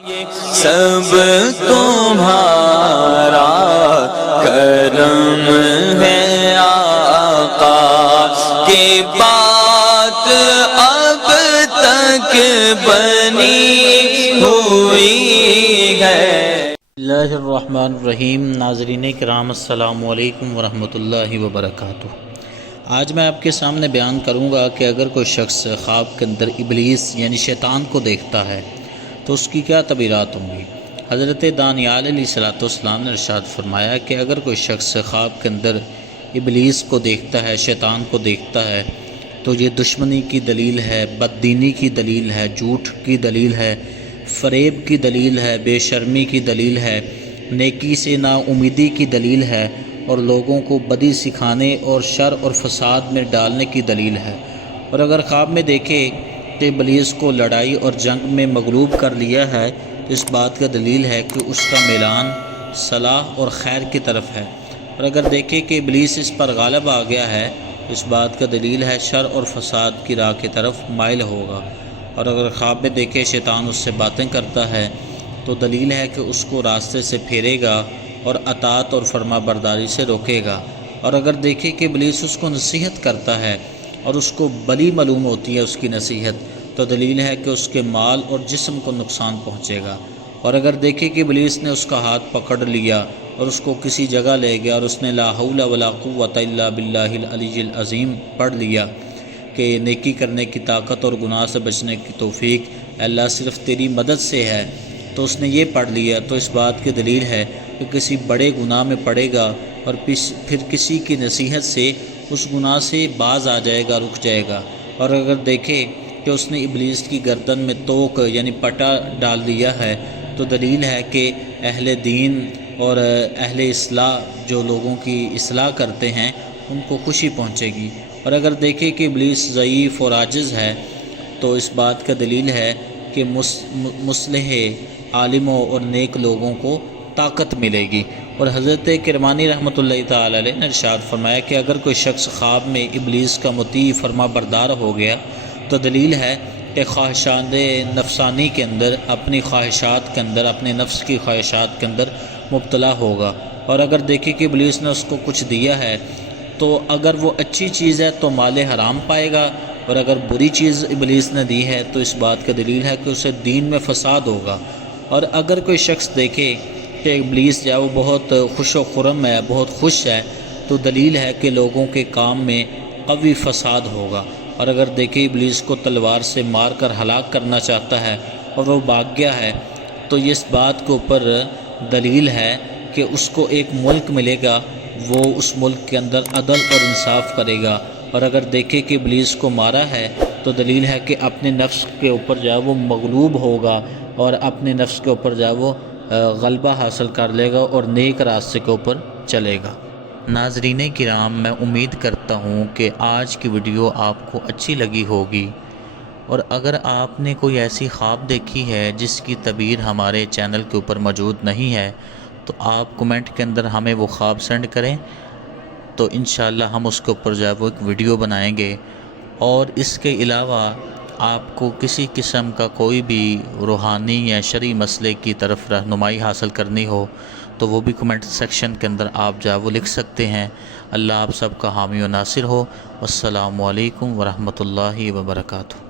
سب تمہارا کرم ہے آقا کی بات اب تک بنی ہوئی ہے۔ اللہ الرحمن الرحیم۔ ناظرین کرام السلام علیکم ورحمۃ اللہ وبرکاتہ۔ آج میں آپ کے سامنے بیان کروں گا کہ اگر کوئی شخص خواب کے اندر ابلیس یعنی شیطان کو دیکھتا ہے تو اس کی کیا تعبیرات ہوں گی۔ حضرت دانیال علیہ السلام نے ارشاد فرمایا کہ اگر کوئی شخص خواب کے اندر ابلیس کو دیکھتا ہے، شیطان کو دیکھتا ہے، تو یہ دشمنی کی دلیل ہے، بددینی کی دلیل ہے، جھوٹ کی دلیل ہے، فریب کی دلیل ہے، بے شرمی کی دلیل ہے، نیکی سے نا امیدی کی دلیل ہے، اور لوگوں کو بدی سکھانے اور شر اور فساد میں ڈالنے کی دلیل ہے۔ اور اگر خواب میں دیکھے کہ ابلیس کو لڑائی اور جنگ میں مغلوب کر لیا ہے تو اس بات کا دلیل ہے کہ اس کا میلان صلاح اور خیر کی طرف ہے۔ اور اگر دیکھے کہ ابلیس اس پر غالب آ گیا ہے تو اس بات کا دلیل ہے شر اور فساد کی راہ کی طرف مائل ہوگا۔ اور اگر خواب میں دیکھے شیطان اس سے باتیں کرتا ہے تو دلیل ہے کہ اس کو راستے سے پھیرے گا اور اطاعت اور فرما برداری سے روکے گا۔ اور اگر دیکھے کہ ابلیس اس کو نصیحت کرتا ہے اور اس کو بلی معلوم ہوتی ہے اس کی نصیحت، تو دلیل ہے کہ اس کے مال اور جسم کو نقصان پہنچے گا۔ اور اگر دیکھے کہ ابلیس نے اس کا ہاتھ پکڑ لیا اور اس کو کسی جگہ لے گیا اور اس نے لا حول ولا قوت الا باللہ العلی العظیم پڑھ لیا کہ نیکی کرنے کی طاقت اور گناہ سے بچنے کی توفیق اللہ صرف تیری مدد سے ہے، تو اس نے یہ پڑھ لیا، تو اس بات کی دلیل ہے کہ کسی بڑے گناہ میں پڑے گا اور پھر کسی کی نصیحت سے اس گناہ سے باز آ جائے گا، رک جائے گا۔ اور اگر دیکھے کہ اس نے ابلیس کی گردن میں توق یعنی پٹا ڈال دیا ہے تو دلیل ہے کہ اہل دین اور اہل اصلاح جو لوگوں کی اصلاح کرتے ہیں ان کو خوشی پہنچے گی۔ اور اگر دیکھے کہ ابلیس ضعیف اور عاجز ہے تو اس بات کا دلیل ہے کہ مصلح عالموں اور نیک لوگوں کو طاقت ملے گی۔ اور حضرت کرمانی رحمۃ اللہ تعالی علیہ نے ارشاد فرمایا کہ اگر کوئی شخص خواب میں ابلیس کا مطیع فرما بردار ہو گیا تو دلیل ہے کہ خواہشات نفسانی کے اندر، اپنی خواہشات کے اندر، اپنے نفس کی خواہشات کے اندر مبتلا ہوگا۔ اور اگر دیکھے کہ ابلیس نے اس کو کچھ دیا ہے تو اگر وہ اچھی چیز ہے تو مال حرام پائے گا، اور اگر بری چیز ابلیس نے دی ہے تو اس بات کا دلیل ہے کہ اسے دین میں فساد ہوگا۔ اور اگر کوئی شخص دیکھے کہ ابلیس جو ہے وہ بہت خوش و خرم ہے، بہت خوش ہے، تو دلیل ہے کہ لوگوں کے کام میں قوی فساد ہوگا۔ اور اگر دیکھیں ابلیس کو تلوار سے مار کر ہلاک کرنا چاہتا ہے اور وہ بھاگ گیا ہے تو یہ اس بات کے اوپر دلیل ہے کہ اس کو ایک ملک ملے گا، وہ اس ملک کے اندر عدل اور انصاف کرے گا۔ اور اگر دیکھے کہ ابلیس کو مارا ہے تو دلیل ہے کہ اپنے نفس کے اوپر جو ہے وہ مغلوب ہوگا اور اپنے نفس کے اوپر جو ہے وہ غلبہ حاصل کر لے گا اور نیک راستے کے اوپر چلے گا۔ ناظرین کرام، میں امید کرتا ہوں کہ آج کی ویڈیو آپ کو اچھی لگی ہوگی، اور اگر آپ نے کوئی ایسی خواب دیکھی ہے جس کی تعبیر ہمارے چینل کے اوپر موجود نہیں ہے تو آپ کمنٹ کے اندر ہمیں وہ خواب سینڈ کریں، تو انشاءاللہ ہم اس کے اوپر جو ہے وہ ایک ویڈیو بنائیں گے۔ اور اس کے علاوہ آپ کو کسی قسم کا کوئی بھی روحانی یا شرعی مسئلے کی طرف رہنمائی حاصل کرنی ہو تو وہ بھی کمنٹ سیکشن کے اندر آپ جو ہے وہ لکھ سکتے ہیں۔ اللہ آپ سب کا حامی و ناصر ہو۔ والسلام علیکم ورحمۃ اللہ وبرکاتہ۔